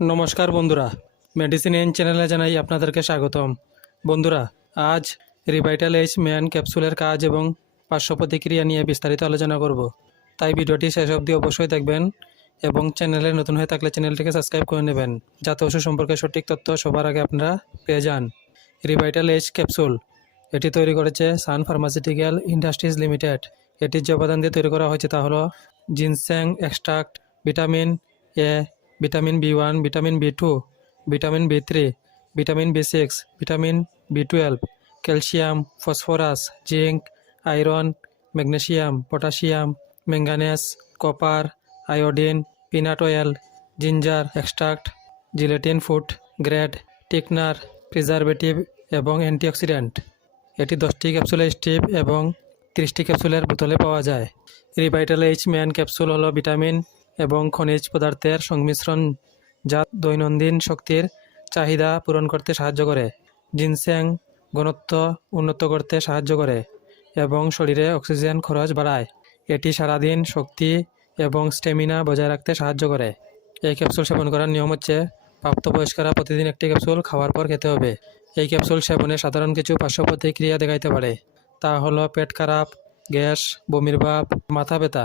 নমস্কার বন্ধুরা। Medicine N চ্যানেলে জানাই আপনাদেরকে স্বাগতম। বন্ধুরা, আজ রিভাইটাল এইচ ম্যান ক্যাপসুলের কাজ এবং পার্শ্ব প্রতিক্রিয়া নিয়ে বিস্তারিত আলোচনা করব। তাই ভিডিওটি শেষ অবধি অবশ্যই দেখবেন এবং চ্যানেলে নতুন হয়ে থাকলে চ্যানেলটিকে সাবস্ক্রাইব করে নেবেন। যাতে ওষুধ সম্পর্কে সঠিক তথ্য সবার আগে আপনারা পেয়ে যান। রিভাইটাল এইচ ক্যাপসুল এটি তৈরি করেছে সান ফার্মাসিউটিক্যাল ইন্ডাস্ট্রিজ লিমিটেড এটির যে উপাদান দিয়ে তৈরি করা হয়েছে তা হলো ginseng extract vitamin A vitamin B one, vitamin B two, vitamin B three, vitamin B six, vitamin B twelve, calcium, phosphorus, zinc, iron, magnesium, potassium, manganese, copper, iodine, peanut oil, ginger extract, gelatin food, grade, thickener, preservative এবং antioxidant. এটি দশটি ক্যাপসুলের strip এবং তিরিশটি ক্যাপসুলের বোতলে পাওয়া যায়। Revital H man capsule হলো vitamin এবং খনিজ পদার্থের সংমিশ্রণ যা দৈনন্দিন শক্তির চাহিদা পূরণ করতে সাহায্য করে। জিনস্যাং ঘনত্ব উন্নত করতে সাহায্য করে এবং শরীরে অক্সিজেন খরচ বাড়ায়। এটি সারাদিন শক্তি এবং স্টেমিনা বজায় রাখতে সাহায্য করে। এই ক্যাপসুল সেবন করার নিয়ম হচ্ছে, প্রাপ্তবয়স্করা প্রতিদিন একটি ক্যাপসুল খাওয়ার পর খেতে হবে। এই ক্যাপসুল সেবনে সাধারণ কিছু পার্শ্ব প্রতিক্রিয়া দেখাইতে পারে। তা হলো পেট খারাপ, গ্যাস, বমির ভাব, মাথা ব্যথা